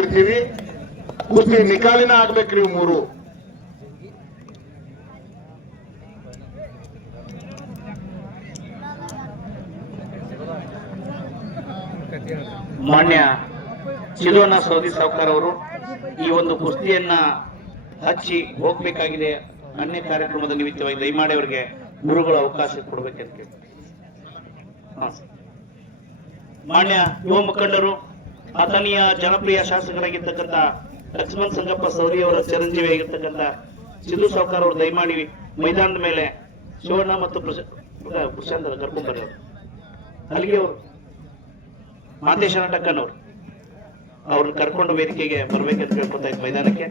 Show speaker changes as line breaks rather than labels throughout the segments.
ಇರ್ತೀವಿ. ಕುಸ್ತಿ ನಿಕಾಲಿನ ಆಗ್ಬೇಕ್ರಿ ಮೂರು.
ಮಾನ್ಯ ಚಿಲೋನ ಸೌದಿ ಸಾವ್ಕಾರ್ ಅವರು, ಈ ಒಂದು ಕುಸ್ತಿಯನ್ನ ಹಚ್ಚಿ ಹೋಗ್ಬೇಕಾಗಿದೆ. ಅನ್ಯ ಕಾರ್ಯಕ್ರಮದ ನಿಮಿತ್ತವಾಗಿ ದಯಮಾಡಿ ಅವರಿಗೆ ಗುರುಗಳು ಅವಕಾಶ ಕೊಡ್ಬೇಕಂತ. ಮಾನ್ಯ ಯುವ ಮುಖಂಡರು ಅಥಣಿಯ ಜನಪ್ರಿಯ ಶಾಸಕರಾಗಿರ್ತಕ್ಕಂಥ ಲಕ್ಷ್ಮಣ್ ಸಂಗಪ್ಪ ಸೌರಿ ಅವರ ಚಿರಂಜೀವಿ ಆಗಿರ್ತಕ್ಕಂಥ ಸಿದ್ದು ಸಾವ್ಕಾರ್ ಅವರು ದಯಮಾಡಿ ಮೈದಾನದ ಮೇಲೆ ಶಿವಣ್ಣ ಮತ್ತು ಪ್ರಶ- ಪ್ರಶಾಂತ್ ಕರ್ಕೊಂಡ್ಬರ್ರಿ ಅವರು. ಅಲ್ಲಿಗೆ ಅವರು. ಮಾತೇಶ ಟಕ್ಕನವರು ಅವ್ರನ್ನ ಕರ್ಕೊಂಡು ವೇದಿಕೆಗೆ ಬರ್ಬೇಕಂತ ಕೇಳ್ಕೊತಾ ಇದ್ದ ಮೈದಾನಕ್ಕೆ.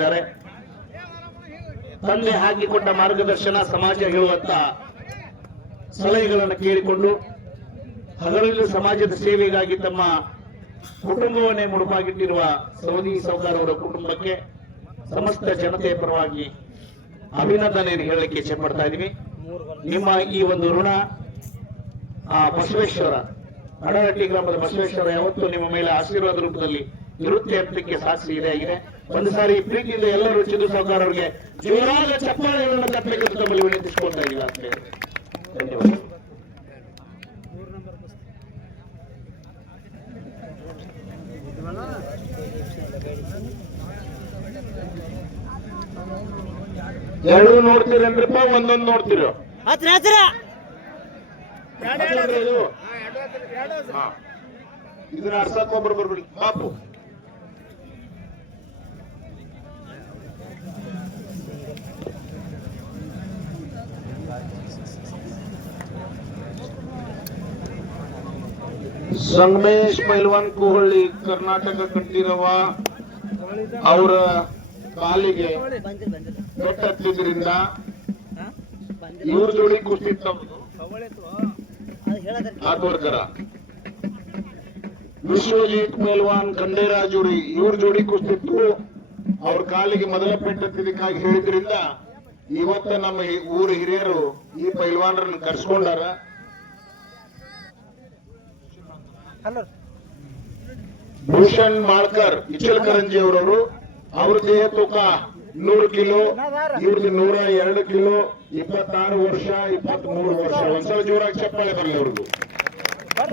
ಮುಡುಪಾಗಿಟ್ಟಿದ್ದಾರೆ ತಂದೆ ಹಾಕಿಕೊಟ್ಟ ಮಾರ್ಗದರ್ಶನ ಸಮಾಜ ಹೇಳುವಂತ ಸಲಹೆಗಳನ್ನು ಕೇಳಿಕೊಂಡು ಹಗಲಿನ ಸಮಾಜದ ಸೇವೆಗಾಗಿ ತಮ್ಮ ಕುಟುಂಬವನ್ನೇ ಮುಡುಪಾಗಿಟ್ಟಿರುವ ಸೌದಿ ಸೌಕಾರ ಅವರ ಕುಟುಂಬಕ್ಕೆ ಸಮಸ್ತ ಜನತೆಯ ಪರವಾಗಿ ಅಭಿನಂದನೆ ಹೇಳಲಿಕ್ಕೆ ಇಚ್ಛೆ ಪಡ್ತಾ ಇದ್ದೀವಿ. ನಿಮ್ಮ ಈ ಒಂದು ಋಣ, ಆ ಬಸವೇಶ್ವರ ಅಡಹಟ್ಟಿ ಗ್ರಾಮದ ಬಸವೇಶ್ವರ ಯಾವತ್ತೂ ನಿಮ್ಮ ಮೇಲೆ ಆಶೀರ್ವಾದ ರೂಪದಲ್ಲಿ ಇರುತ್ತೆ ಅಂತಕ್ಕೆ ಸಾಕ್ಷಿ ಇದೆ ಆಗಿದೆ ಒಂದು ಸಾರಿ ಪ್ರೀತಿಯಿಂದ ಎಲ್ಲರೂ ಚಿದ್ದು ಸಾವುಕಾರ ಅವರಿಗೆ ಜೋರಾದ ಚಪ್ಪಾಳೆಗಳನ್ನು ಕಟ್ಟಲಿಕ್ಕೆ ಅಂತ ತಮ್ಮಲ್ಲಿ ವಿನಂತಿಸಿಕೊಳ್ತಾ ಇಲ್ಲ ಅಂತ ಹೇಳಿ. ಧನ್ಯವಾದ.
ಎರಡು ನೋಡ್ತೀರೇನ್ರಿಪ್ಪ ಒಂದೊಂದು ನೋಡ್ತೀರೋ.
ಹತ್ರ ಹತ್ರ.
ಇದನ್ನ ಅರ್ಸಕ್ ಒಬ್ರು ಬರ್ಬಿಡಿ. ಬಾಪು. ಸಂಗಮೇಶ್ ಪೈಲ್ವಾನ್ ಕುಹಳ್ಳಿ ಕರ್ನಾಟಕ ಕಂಠೀರವ ಅವರ ಕಾಲಿಗೆ ಬೆಟ್ಟ ಹತ್ತಿದ್ರಿಂದ ಇವ್ರ ಜೋಡಿ ಕುಸ್ತಿ ಆತ್ವರ್ಕರ ವಿಶ್ವಜಿತ್ ಪೈಲ್ವಾನ್ ಖಂಡೇರಾ ಜೋಡಿ ಇವ್ರ ಜೋಡಿ ಕುಸ್ತಿತ್ತು ಅವ್ರ ಕಾಲಿಗೆ ಮೊದಲ ಪೆಟ್ಟತ್ತಿದ್ದಕ್ಕಾಗಿ ಹೇಳಿದ್ರಿಂದ ಇವತ್ತ ನಮ್ಮ ಊರ ಹಿರಿಯರು ಈ ಪೈಲ್ವಾನರನ್ನ ಕರ್ಸ್ಕೊಂಡಾರ. ಭೂಷಣ್ ಮಾಳ್ಕರ್ ಇಚಲ್ಕರಂಜಿ ಅವರವರು ಅವ್ರ ದೇಹ ತೂಕ ನೂರು ಕಿಲೋ ಇವ್ರದ್ದು ನೂರ ಎರಡು ಕಿಲೋ ಇಪ್ಪತ್ತಾರು ವರ್ಷ ಇಪ್ಪತ್ತ್ ಮೂರು ವರ್ಷ ಒಂದ್ಸಲ ಜೋರಾಗಿ ಚಪ್ಪಾಳೆ ಬರಲಿ ಅವ್ರಿಗೂ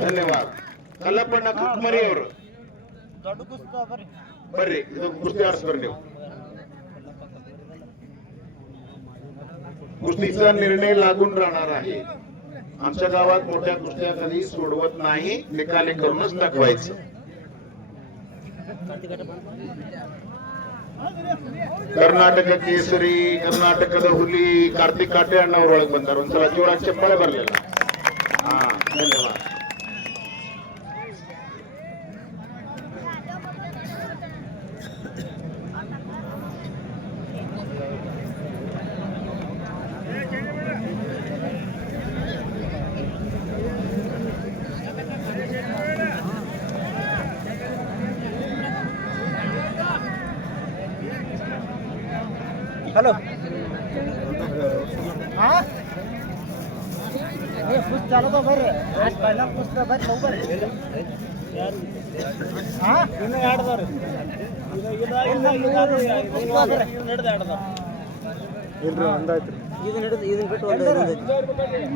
ಧನ್ಯವಾದ ಕಲ್ಲಪ್ಪಣ್ಣ ಕುಕ್ಮರಿ ಅವರು
ದೊಡ್ಡ ಕುಸ್ತ ಬರ್ರಿ
ಬರ್ರಿ ಇದು ಕುಸ್ತಿ ಆಡಿಸ್ಬರ್ರಿ ನೀವು कुस्तीचा निर्णय लागून राहणार आहे आमच्या गावात मोठ्या कुस्त्या कधी सोडवत नाही निकाले करूनच दाखवायचं.
कर्नाटक केसरी कर्नाटक हुली कार्तिक काटे अण्णा ओळख बंधारून. चला जोरात चप्पळ भरलेला. हा धन्यवाद.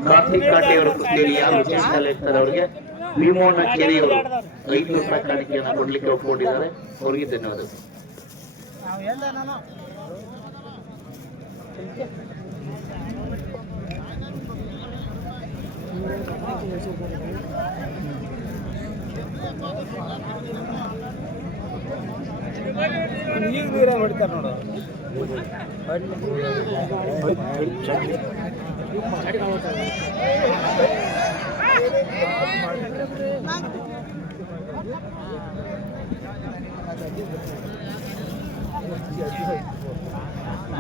ಕಾರ್ತಿಕ್ ಕಾಟೆ ಅವರ ಕುಸ್ತಿಯಲ್ಲಿ ಯಾರು ವಿಶೇಷ ಇರ್ತಾರೆ ಅವರಿಗೆ? ಭೀಮೋಹನ ಕೇರಿ ಅವರು. ಐದುನೂರು ರೂಪಾಯಿ ಕಾಣಿಕೆಯನ್ನು ಕೊಡ್ಲಿಕ್ಕೆ ಒಪ್ಪಿಕೊಂಡಿದ್ದಾರೆ ಅವರಿಗೆ ಧನ್ಯವಾದಗಳು.
ಈಗ ನೀರ ಹೊಡಿತಾರೆ ನೋಡು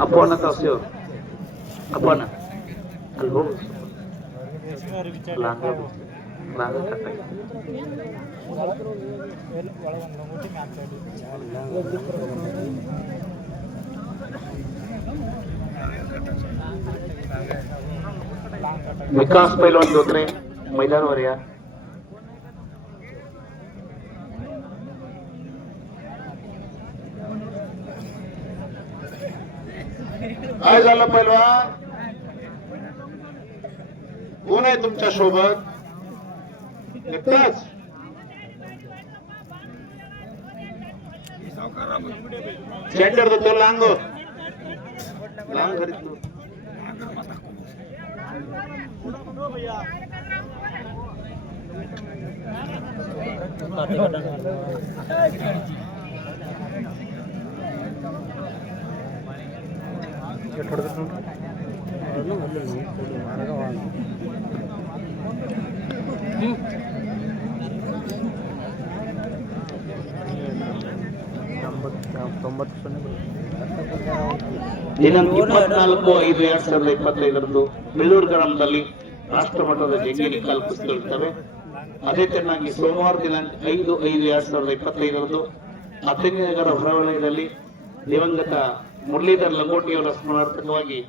ಅಪ್ಪಣ್ಣ ತರ್ಸಿವ್ರು ಅಪ್ಪಣ್ಣ ಅಲ್ಲಿ विकास पैलवान धोत्रे मैदानावर या
काय झालं पहिलवा कोण आहे तुमच्यासोबत? एकटाच? सेंटर तो. लांग लांग
ದಿನಾಂಕ ಇಪ್ಪತ್ನಾಲ್ಕು ಐದು ಎರಡ್ ಸಾವಿರದ ಇಪ್ಪತ್ತೈದರಂದು ಬೆಳ್ಳೂರು ಗ್ರಾಮದಲ್ಲಿ ರಾಷ್ಟ್ರ ಮಟ್ಟದ ಜಂಗಿಲಿ ಕಲ್ಪಿಸಿಕೊಳ್ಳುತ್ತವೆ ಅದೇ ಚೆನ್ನಾಗಿ ಸೋಮವಾರ ದಿನಾಂಕ ಐದು ಐದು ಎರಡ್ ಸಾವಿರದ ಇಪ್ಪತ್ತೈದರಂದು ಅತಿನಗರ ಹೊರವಲಯದಲ್ಲಿ ದಿವಂಗತ ಮುರಳೀಧರ್ ಲಂಗೋಟಿಯವರ ಸ್ಮರಣಾರ್ಥಕವಾಗಿ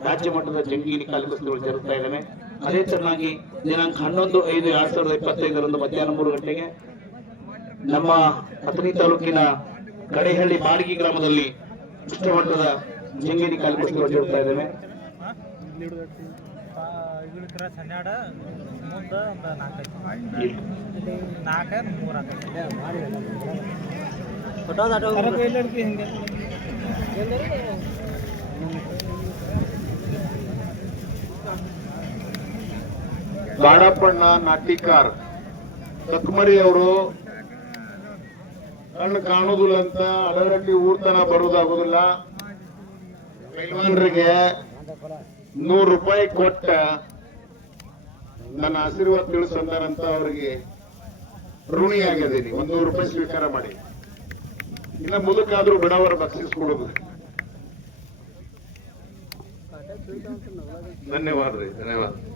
ರಾಜ್ಯ ಮಟ್ಟದ ಜಂಗೀಲಿ ಕಾಲು ಕುಸ್ತಿಗಳು ಜರುಗ್ತಾ ಇದ್ದಾವೆ. ಅದೇ ಚೆನ್ನಾಗಿ ದಿನಾಂಕ ಹನ್ನೊಂದು ಐದು ಎರಡ್ ಸಾವಿರದ ಇಪ್ಪತ್ತೈದರಂದು ಮಧ್ಯಾಹ್ನ ಮೂರು ಗಂಟೆಗೆ ನಮ್ಮ ಅಥಣಿ ತಾಲೂಕಿನ ಕಡೆಹಳ್ಳಿ ಬಾಡಿಗೆ ಗ್ರಾಮದಲ್ಲಿ ರಾಷ್ಟ್ರಮಟ್ಟದ ಮಟ್ಟದ ಕಾಲು ಕಾಲಿಕೋತ್ಸವಗಳು ಜರುಗ್ತಾ ಇದ್ದಾವೆ.
ನಾಲ್ಕೈದು
ಬಾಡಪ್ಪಣ್ಣ ನಾಟಿಕಾರ್. ತಕ್ಮರಿ ಅವರು ಕಣ್ಣು ಕಾಣುದಿಲ್ಲ ಅಂತ ಅದರಲ್ಲಿ ಊರ್ತನ ಬರುವುದಾಗುದಿಲ್ಲ. ಪೈಲ್ವಾನ್ರಿಗೆ ನೂರು ರೂಪಾಯಿ ಕೊಟ್ಟ ನನ್ನ ಆಶೀರ್ವಾದ ತಿಳಿಸಂದಾರಂತ ಅವರಿಗೆ ಋಣಿಯಾಗಿದ್ದೀನಿ. ಒಂದ್ ನೂರು ರೂಪಾಯಿ ಸ್ವೀಕಾರ ಮಾಡಿ. ಇನ್ನ ಮುದುಕಾದ್ರೂ ಬಿಡವರ ಬಕ್ಷಿಸ್ಕೊಡೋದು. ಧನ್ಯವಾದ ರೀ ಧನ್ಯವಾದ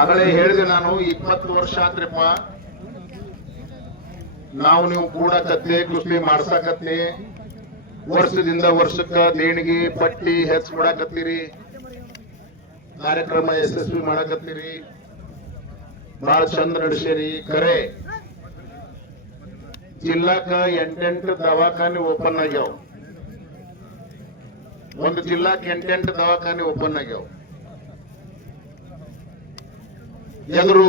ಆಗಲೇ ಹೇಳಿದೆ ನಾನು, ಇಪ್ಪತ್ತು ವರ್ಷ ಆತ್ರಿಪ್ಪ ನಾವು ನೀವು ಕೂಡಕತ್ಲಿ ಕುಸ್ತಿ ಮಾಡ್ಸಕತ್ತೆ ವರ್ಷದಿಂದ ವರ್ಷಕ್ಕ ದೇಣಿಗೆ, ಪಟ್ಟಿ ಹೆಚ್ಚ ಕೊಡಕತ್ತೀರಿ ಕಾರ್ಯಕ್ರಮ ಯಶಸ್ವಿ ಮಾಡಕತ್ತೀರಿ ಬಹಳ ಚಂದ ನಡೆಸಿರಿ ಕರೆ ಜಿಲ್ಲಾಕ ಎಂಟೆಂಟು ದವಾಖಾನೆ ಓಪನ್ ಆಗ್ಯಾವ. ಒಂದು ಜಿಲ್ಲಾಕ್ ಎಂಟೆಂಟು ದವಾಖಾನೆ ಓಪನ್ ಆಗ್ಯಾವ. ಎದುರು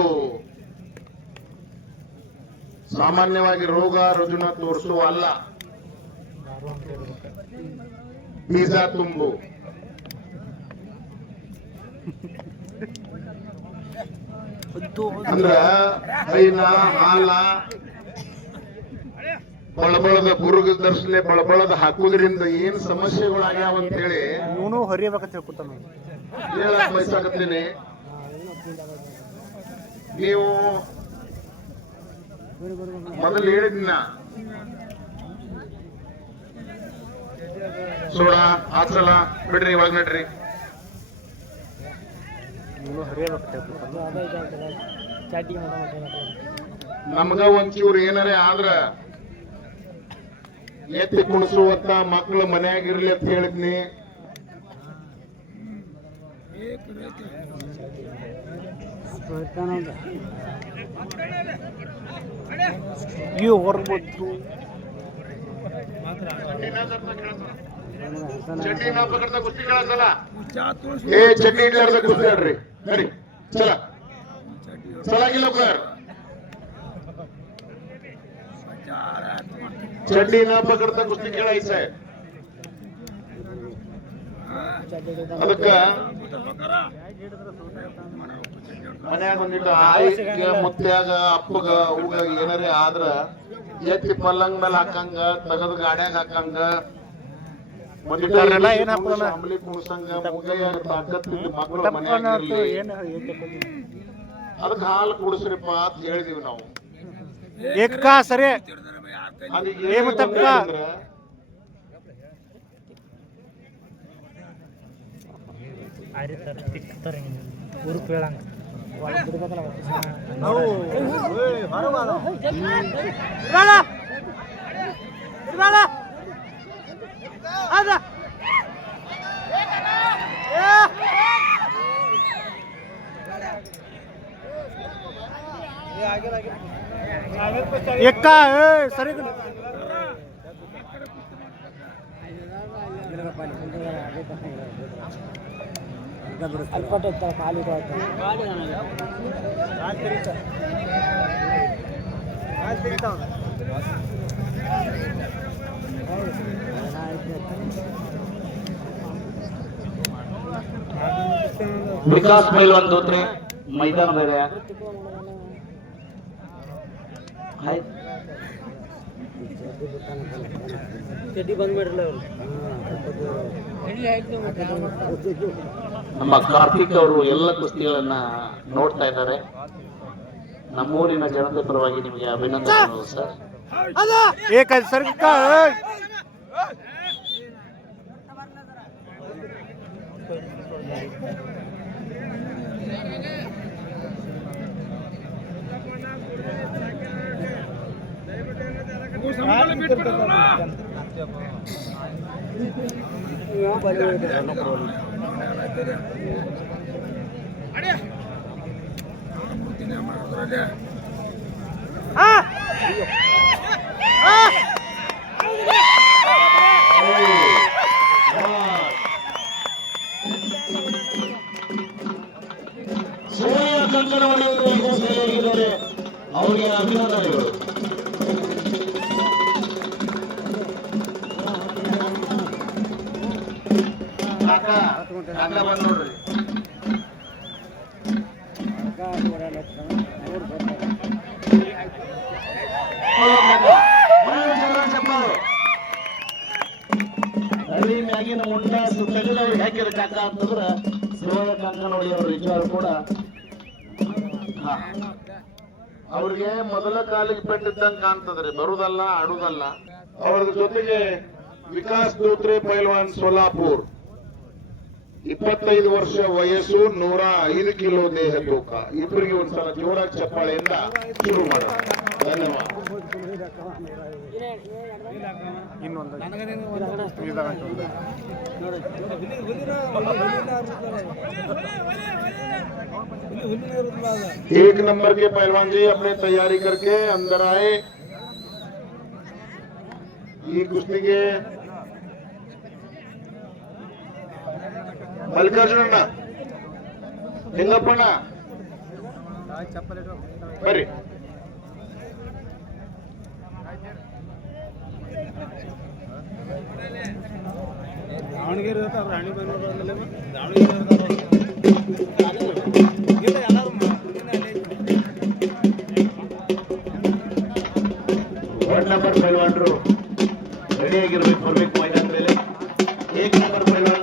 ಸಾಮಾನ್ಯವಾಗಿ ರೋಗ ರುಜುನ ತೋರಿಸುವ ಅಲ್ಲ. ಬೀಜ ತುಂಬು. ಅಂದ್ರ ಹೈನ ಹಾಲ ಬಳಬಳದ ಗುರುಗ ದರ್ಶನೆ ಬಳಬಳದ ಹಾಕುದ್ರಿಂದ ಏನ್ ಸಮಸ್ಯೆಗಳಾಗ್ಯಾವ ಅಂತೇಳಿ
ಇವನು ಹೊರಿಬೇಕಂತ ಹೇಳ್ಕೊತಾನ
ಹೇಳಕ್ ಬಯಸಾಕತ್ತೀನಿ. ನೀವು ಮೊದಲು ಹೇಳಿದ್ನ. ಸೋಡ ಆಚಲ ಬಿಡ್ರಿ ಒಳಗ್ ನಡ್ರಿ.
ಇವನು ಹೊರಿಬೇಕಂತ ಹೇಳ್ಕೊತಾನ
ನಮ್ಗ ಒಂಚೂರು ಏನಾರೇ ಆದ್ರ ಎತ್ತಿ ಕುಣಿಸುವಂತ ಮಕ್ಳು ಮನ್ಯಾಗಿರ್ಲಿ ಅಂತ ಹೇಳಿದ್ನಿ
ಇವು ಹೊರಬೋದು
ಚಡ್ಡಿ ನಾ ಪಕಡ್ದ ಕುಸ್ತಿ ಕೇಳತ್ತಲ್ಲ ಏ ಚಡ್ಡಿ ಇಡ್ಲಾರ್ದ ಕುಸ್ತಿ ಆಡ್ರಿ ನಡಿ ಚಲ ಚಲಾಗಿಲ್ಲ ಲೋಕರ್ ಕುಸ್ತಿ ಕೇಳ ಐತ್ ಸಾಹೇಬ್ ಅದಕ್ಕ ಮನ್ಯಾಗ ಒಂದಿಟ್ಟು ಆಯ್ಕೆ ಮುತ್ಯಾಗ ಅಪ್ಪಗ ಅವ್ಗ ಏನಾರೇ ಆದ್ರ ಎತ್ತಿ ಪಲ್ಲಂಗ್ ಮೇಲೆ ಹಾಕಂಗ ತಗದ್ ಗಾಡ್ಯಾಗ ಹಾಕಂಗ? ಅಂಬ್ಲಿ ಕುಣಸಂಗ ಮಕ್ಕಳು ಮನ್ಯಾಗ. ಅದಕ್ಕೆ ಹಾಲು ಕುಡಿಸ್ರಿಪ್ಪ ಅಂತ ಹೇಳಿದೀವಿ ನಾವು.
ಎಕ್ಕ ಸರಿ.
ಅದಕ್ಕೆ
ಏ ಮುತ್ತಪ್ಪ?
ಅಂದ್ರೆ
ಎಕ್ಕ ಏ ಸರಿ
ವಿಕಾಸ್ ಪೈಲ್ವಾನ್ ದೋತ್ರೆ ಮೈದಾನ ಬೇರೆ ಆಯ್ತು ನಮ್ಮ ಕಾರ್ತಿಕ್ ಅವರು ಎಲ್ಲ ಕುಸ್ತಿಗಳನ್ನ ನೋಡ್ತಾ ಇದ್ದಾರೆ. ನಮ್ಮೂರಿನ ಜನತೆ ಪರವಾಗಿ ನಿಮಗೆ ಅಭಿನಂದನೆಗಳು ಸರ್
ಏಕ ಸರಿ ಅಕ್ಕ, ಏಯ್.
Ah! ಹಳ್ಳಿ ಮ್ಯಾಗಿನ ಮುಂಡ ತೆಗೆದವ್ರಿಗೆ ಹಾಕಿರ ಕಾಕ ಅಂತಂದ್ರ ಶಿವನ ಕಾಕ ನೋಡಿ ಅವ್ರ ವಿಚಾರ ಕೂಡ ಹಾ
ಅವ್ರಿಗೆ ಮೊದಲ ಕಾಲಿಗೆ ಪೆಟ್ಟಿದ್ದಂಗ ಕಾಣ್ತದ್ರಿ. ಬರುದಲ್ಲ ಆಡುದಲ್ಲ. ಅವ್ರ ಜೊತೆಗೆ ವಿಕಾಸ್ ದೋತ್ರೆ ಪೈಲ್ವಾನ್ ಸೋಲಾಪುರ್. ಇಪ್ಪತ್ತೈದು ವರ್ಷ ವಯಸ್ಸು ನೂರ ಐದು ಕಿಲೋ ದೇಹ ತೂಕ ಇಬ್ಬರಿಗೆ ಒಂದ್ಸಲ ಜೋರಾಗಿ ಚಪ್ಪಾಳೆಯಿಂದ ಶುರು ಮಾಡೋಣ ಧನ್ಯವಾದ एक नंबर के पहलवान जी अपने तैयारी करके अंदर आए ಈ ಕುಸ್ತಿಗೆ ಮಲ್ಲಿಕಾರ್ಜುನಣ್ಣ ನಿಂಗಪ್ಪಣ್ಣ ಬರ್ರಿ.
ದಾವಣಗೆರೆ
ವರ್ಡ್ ನಂಬರ್ ಪೈಲ್ವಾನ್ರು ರೆಡಿಯಾಗಿರ್ಬೇಕು ಬರ್ಬೇಕು ಮೈದಾನ ಮೇಲೆ ಏಕ್ ನಂಬರ್ ಪೈಲ್ವಾನ್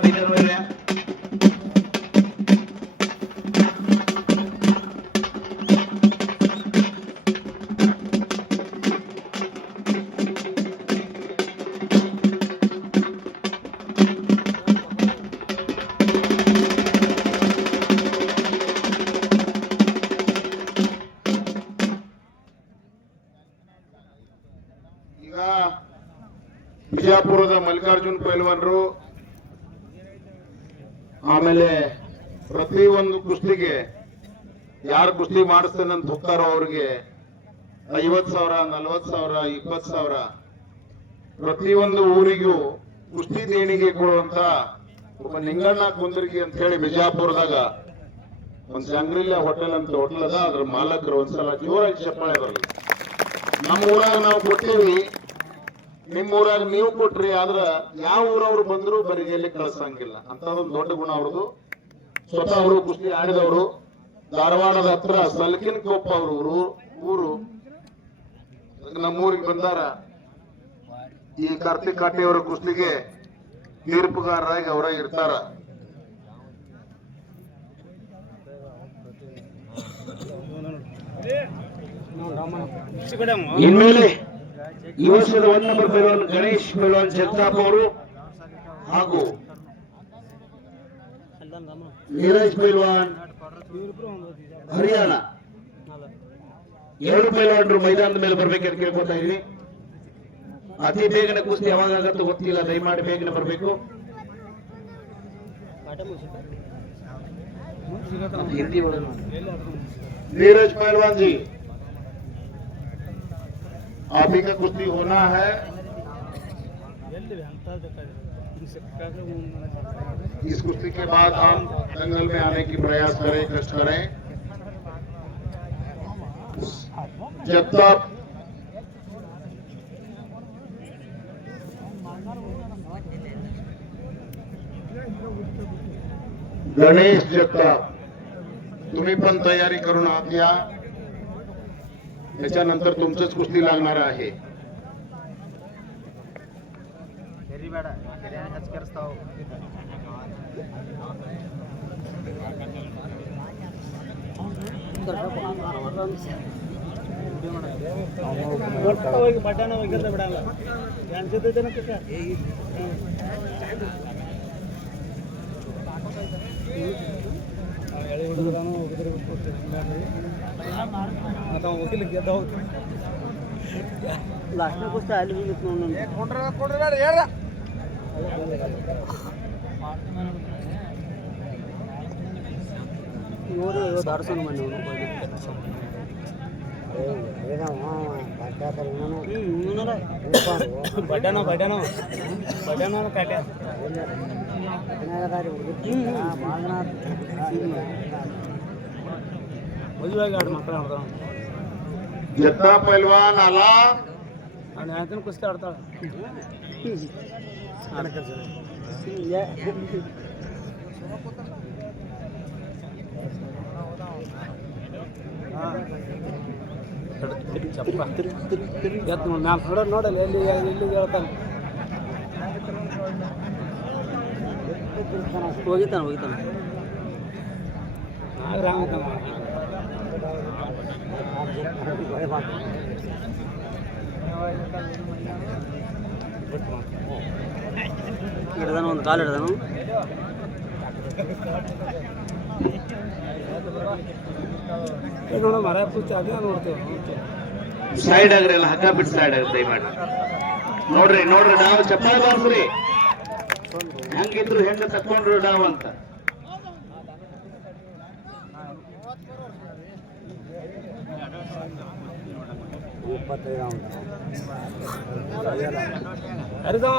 ಕುಸ್ತಿ ಮಾಡಿಸ್ತೇನೆ ಅಂತ ಹೋಗ್ತಾರೋ ಅವ್ರಿಗೆ? ಐವತ್ ಸಾವಿರ ನಲ್ವತ್ ಸಾವಿರ ಇಪ್ಪತ್ ಸಾವಿರ. ಪ್ರತಿಯೊಂದು ಊರಿಗೂ ಕುಸ್ತಿ ದೇಣಿಗೆ ಕೊಡುವಂತ ಒಬ್ಬ ನಿಂಗಣ್ಣ ಕುಂದರ್ಗಿ ಅಂತ ಹೇಳಿ ಬಿಜಾಪುರದಾಗ. ಒಂದ್ ಸಂಗ್ರಿಲ್ಲ ಹೋಟೆಲ್ ಅಂತ ಹೋಟೆಲ್ ಅದ, ಅದ್ರ ಮಾಲಕರು ಒಂದ್ಸಲ ಜೋರಾಗಿ ಚಪ್ಪಾಳೆ ಬರಲಿ. ನಮ್ಮ ಊರಾಗ ನಾವು ಕೊಟ್ಟೇವಿ. ನಿಮ್ಮ ಊರಾಗ ನೀವು ಕೊಟ್ರಿ, ಆದ್ರ ಯಾವ ಊರವ್ರು ಬಂದ್ರು ಬರಿಗೆಯಲ್ಲಿ ಕಳ್ಸಂಗಿಲ್ಲ. ಒಂದು ದೊಡ್ಡ ಗುಣ ಅವ್ರದ್ದು. ಸ್ವತಃ ಅವರು ಕುಸ್ತಿ ಆಡಿದವರು. ಧಾರವಾಡದ ಹತ್ರ ಸಲ್ಕಿನ್ ಕೊಪ್ಪ ಅವರು, ಊರು ನಮ್ಮೂರಿಗೆ ಬಂದಾರ. ಈ ಕಾರ್ತಿಕ್ ಕಾಟಿಯವರ ಅವರ ಕುಸ್ತಿಗೆ ತೀರ್ಪುಗಾರರಾಗಿ ಅವರ ಇರ್ತಾರ.
ಇನ್ಮೇಲೆ ಈ ವರ್ಷದ ಒನ್ ನಂಬರ್ ಪೈಲ್ವಾನ್ ಗಣೇಶ್ ಪೈಲ್ವಾನ್ ಜಗತಾಪ್ ಅವರು ಹಾಗೂ ನೀರಜ್ ಪೈಲ್ವಾನ್ ಹರಿಯಾಣ ಎರಡು ಪೈಲ್ವಾನರು ಮೈದಾನದ ಮೇಲೆ ಬರ್ಬೇಕಂತ ಕೇಳ್ಕೊತಾ ಇದೀವಿ ಅತಿ ಬೇಗನೆ ಕುಸ್ತಿ ಯಾವಾಗ ಆಗತ್ತೋ ಗೊತ್ತಿಲ್ಲ ದಯಮಾಡಿ ಬೇಗನೆ ಬರಬೇಕು ಹಿಂದಿ ಒಳಗೆ
नीरज पहलवान जी आप ही का कुश्ती होना है इस कुश्ती के बाद आप दंगल में आने की प्रयास करें, कष्ट करें। जब तक गणेश जगताप तुम्ही पण तयारी करून आत या त्याच्यानंतर तुमचंच कुस्ती लागणार आहे.
ಬೇಡ ಹಚ್ಕರಿಸ್ತಾವ ಹೋಗಿ ಬಡ್ಡಾನ ಹೋಗಿದ್ದ ಬಿಡಲ್ಲ. ಲಾಸ್ಟ್ನಾಗ ಕುಸ್ತ ಅಲ್ಲಿ ಹೋಗಿತ್ತು ನೋಡಿ ಇವರು ದಾಡ್ಸೋಣ ಮನೆ ಬಡ್ಡನೋ ಬಡ್ಡನೋ ಬಡ್ಡನೋ ಕಟ್ಟ ಮದುವೆ ಆಡು ಮಕ್ಕಳು ಆಡ್ತಾವ
ಜತ್ತಾ ಪೈಲ್ವಾನ್ ಅಲ್ಲ
ಅವ್ನು ಕುಸ್ತಿ ಆಡ್ತಾಳ ಚಪ್ಪ ಎತ್ತು ನೋಡಿ ಮ್ಯಾಲ ನೋಡೋದು ನೋಡಲ್ಲ ಎಲ್ಲಿ ಎಲ್ಲಿ ಹೇಳ್ತಾನೆ ಹೋಗಿತಾನೆ ಹೋಗಿತಾನೆ ಹಿಡ್ದಾನು ಒಂದು ಕಾಲು ಹಿಡ್ದಾನು? ನೋಡ ಮರ ಪೂರ್ತಿ ಅದೇ ನೋಡ್ತೇವೆ.
ಸೈಡ್ ಆಗ್ರಿ ಎಲ್ಲ ಹಕ್ಕ ಬಿಟ್ಟು ಸೈಡ್ ಆಗ್ರಿ ದಯಮಾಡಿ. ನೋಡ್ರಿ ನೋಡ್ರಿ ನಾವು ಚಪ್ಪಾಳೆ ಬಾರ್ಸ್ರಿ. ಹೆಂಗಿದ್ರು ಹೆಂಗ ತಕ್ಕೊಂಡ್ರು ನಾವು ಅಂತ.
ಹರಿದವ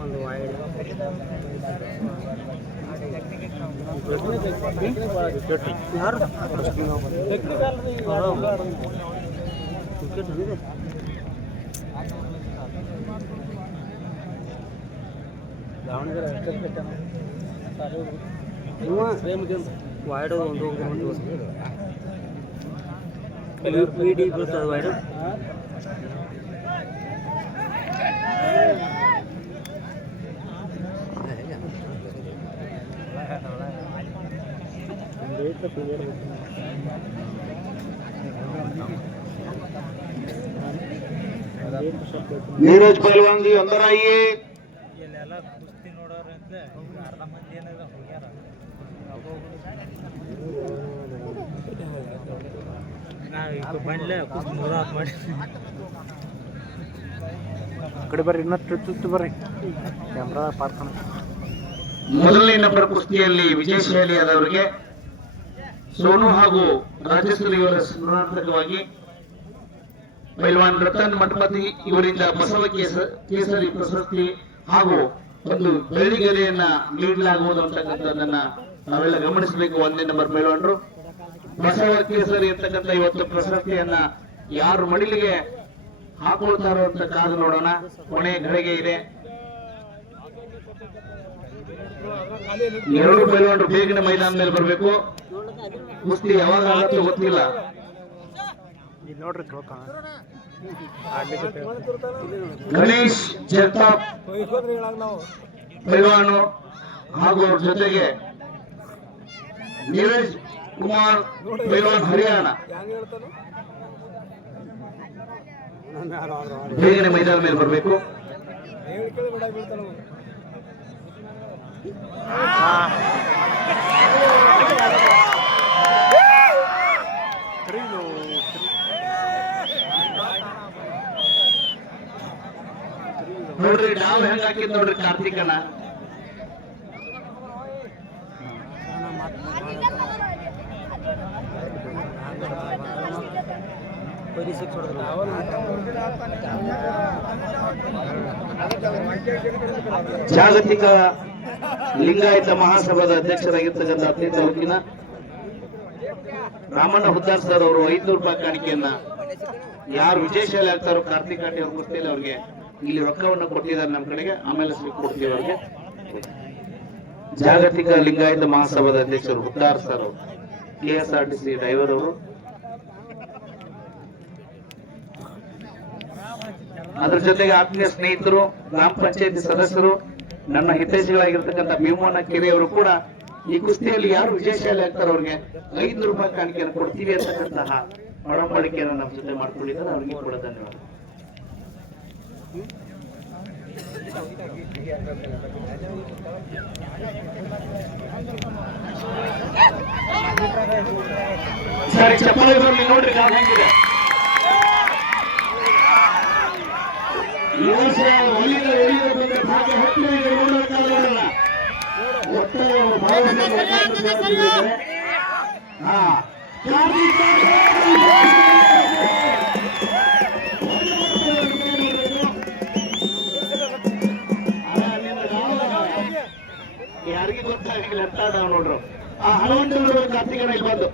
ಒಂದು ಯಾರು ಕ್ರಿಕೆಟ್ വൈഡ് കൊണ്ട് മീഡിയം പ്ലസ് അത് വൈഡ്
नीरज पहलवान जी अंदर आइए।
ಕಡೆ ಬರ್ರಿ ಇನ್ನಷ್ಟು ತುತ್ತು ಬರ್ರಿ. ಕ್ಯಾಮ್ರಾ
ಮೊದಲನೇ ನಂಬರ್ ಕುಸ್ತಿಯಲ್ಲಿ ವಿಜಯಶಾಲಿಯಾದವರಿಗೆ ಸೋನು ಹಾಗೂ ರಾಜೇಶ್ವರಿ ಇವರ ಸ್ಮರಣಾರ್ಥಕವಾಗಿ ಪೈಲ್ವಾನ್ ರತನ್ ಮಠಪತಿ ಇವರಿಂದ ಬಸವ ಕೇಸ ಕೇಸರಿ ಪ್ರಶಸ್ತಿ ಹಾಗೂ ಒಂದು ಬೆಳ್ಳಿಗೆರೆಯನ್ನ ನೀಡಲಾಗುವುದು ಅಂತಕ್ಕಂಥದ್ದನ್ನ ನಾವೆಲ್ಲ ಗಮನಿಸಬೇಕು. ಒಂದೇ ನಂಬರ್ ಪೈಲ್ವಾನ್ರು. ಬಸವ ಕೇಸರಿ ಇವತ್ತು ಪ್ರಶಸ್ತಿಯನ್ನ ಯಾರು ಮಡಿಲಿಗೆ ಹಾಕೊಳ್ತಾರೋ ಅಂತ ಕಾದು ನೋಡೋಣ. ಕೊನೆ ಘಳಿಗೆ ಇದೆ. ಎರಡು ಪೈಲ್ವಾನ್ರು ಬೇಗನೆ ಮೈದಾನ ಮೇಲೆ ಬರಬೇಕು. ಕುಸ್ತಿ ಯಾವಾಗ ಆಗತ್ತೋ ಗೊತ್ತಿಲ್ಲ. ಗಣೇಶ್, ಜಗತಾಪ್
ನಾವು
ಪೈಲ್ವಾನು ಹಾಗೂ ಅವ್ರ ಜೊತೆಗೆ ನೀರಜ್ ಕುಮಾರ್ ಪೈಲ್ವಾನ್ ಹರಿಯಾಣ. ಬೇಗನೆ ಮೈದಾನ ಮೇಲೆ ಬರಬೇಕು. ನೋಡ್ರಿ ನಾವು ಹೆಂಗ್ ಹಾಕಿದ್ ನೋಡ್ರಿ ಕಾರ್ತಿಕನ ಜಾಗತಿಕ ಲಿಂಗಾಯತ ಮಹಾಸಭಾದ ಅಧ್ಯಕ್ಷರಾಗಿರ್ತಕ್ಕಂಥ ಹತ್ತನೇ ತಾಲೂಕಿನ ರಾಮಣ್ಣ ಹುದ್ದಾರ್ ಸರ್ ಅವರು ಐದ್ನೂರು ರೂಪಾಯಿ ಕಾಣಿಕೆಯನ್ನ ಯಾರು ವಿಜಯಶಾಲಿ ಆಗ್ತಾರೋ ಕಾರ್ತಿಕ್ ಕಾಟಿ ಅವ್ರ ಗೊತ್ತಿಲ್ಲ ಅವ್ರಿಗೆ ಇಲ್ಲಿ ರೊಕ್ಕವನ್ನು ಕೊಟ್ಟಿದ್ದಾರೆ ನಮ್ಮ ಕಡೆಗೆ, ಆಮೇಲೆ ಕೊಡ್ತೀವಿ ಅವ್ರಿಗೆ. ಜಾಗತಿಕ ಲಿಂಗಾಯತ ಮಹಾಸಭಾದ ಅಧ್ಯಕ್ಷರು ಹುದ್ದಾರ್ ಸರ್ ಅವರು K S R T C driver ಅವರು ಅದ್ರ ಜೊತೆಗೆ ಆತ್ಮೀಯ ಸ್ನೇಹಿತರು, ಗ್ರಾಮ ಪಂಚಾಯತಿ ಸದಸ್ಯರು, ನನ್ನ ಹಿತೈಷಿಗಳಾಗಿರ್ತಕ್ಕಂಥ ಭೀಮಣ್ಣ ಕೆರೆಯವರು ಕೂಡ ಈ ಕುಸ್ತಿಯಲ್ಲಿ ಯಾರು ವಿಜಯಶಾಲಿ ಆಗ್ತಾರೆ ಅವ್ರಿಗೆ ಐದು ರೂಪಾಯಿ ಕಾಣಿಕೆಯನ್ನು ಕೊಡ್ತೀವಿ ಅಂತಕ್ಕಂತಹ ಒಡಂಬಡಿಕೆಯನ್ನು ನಮ್ಮ ಜೊತೆ ಮಾಡ್ಕೊಂಡಿದ್ದಾರೆ. ಅವ್ರಿಗೆ ಕೂಡ ಧನ್ಯವಾದ. ಸರಿ, ಚಪ್ಪಲಿ ನೋಡ್ರಿ ನಾವು ಹೆಂಗಿದೆ ಈ ವರ್ಷ ಒಲಿದ ಒಲಿದ ಬಗ್ಗೆ ಭಾಗ್ಯ ಹತ್ತು ಇದೆ ನೋಡೋಕ್ಕಾಗಲ್ಲ ಒಟ್ಟು ಭಾವನೆ ಮಾಡ್ಕೊಂಡಿದ್ದಾರೆ. ಹಾ ಕಾರ್ತಿಕ್ ಯಾರಿಗೆ ಗೊತ್ತಾಗಿಲ್ಲ ಎತ್ತಾಡವ್ ನೋಡ್ರು. ಆ ಹಲವಂತ ಕಾರ್ತಿಕನ ಇಲ್ಲಿ ಬಂದು.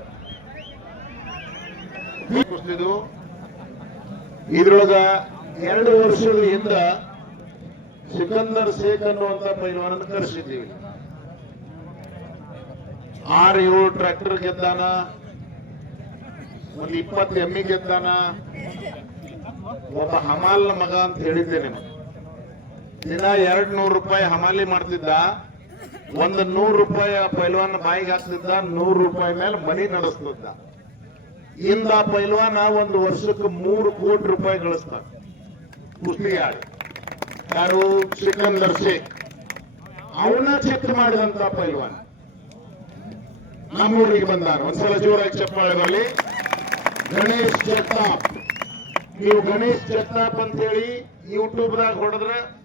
ಇದ್ರೊಳಗ ಎರಡು ವರ್ಷದ ಹಿಂದ ಸಿಕಂದರ್ ಶೇಖ್ ಅನ್ನುವಂತ ಪೈಲ್ವಾನನ್ನು ಕರೆಸಿದ್ದೀವಿ. ಆರು ಏಳು ಟ್ರ್ಯಾಕ್ಟರ್ ಗೆದ್ದಾನ, ಒಂದು ಇಪ್ಪತ್ತು ಎಮ್ಮಿ ಗೆದ್ದಾನ, ಒಬ್ಬ ಹಮಾಲ್ ಮಗ ಅಂತ ಹೇಳಿದ್ದೆ ನಿಮ್ಮ ದಿನ ಎರಡ್ ನೂರು ರೂಪಾಯಿ ಹಮಾಲಿ ಮಾಡ್ತಿದ್ದ, ಒಂದು ನೂರು ರೂಪಾಯಿ ಪೈಲ್ವಾನ್ ಬಾಯಿಗೆ ಹಾಕ್ತಿದ್ದ, ನೂರು ರೂಪಾಯಿ ಮೇಲೆ ಮನಿ ನಡೆಸ್ತಿದ್ದ. ಇಂದ ಪೈಲ್ವಾನ ಒಂದು ವರ್ಷಕ್ಕೆ ಮೂರು ಕೋಟಿ ರೂಪಾಯಿ ಗಳಿಸ್ತಾನೆ. ಆಡಿ ಯಾರು ಸಿಕಂದರ್ ಶೇಖ್ ಅವನ ಚೆಕ್ ಮಾಡಿದಂತ ಪೈಲ್ವಾನ್. ನಮ್ಮೂರಿಗೆ ಬಂದಾರ. ಒಂದ್ಸಲ ಜೋರಾಗಿ ಚಪ್ಪಾಳೆ ಬರಲಿ. ಗಣೇಶ್ ಜಗತಾಪ್. ನೀವು ಗಣೇಶ್ ಜಗತಾಪ್ ಅಂತೇಳಿ ಯೂಟ್ಯೂಬ್ದಾಗ ಹೊಡೆದ್ರೆ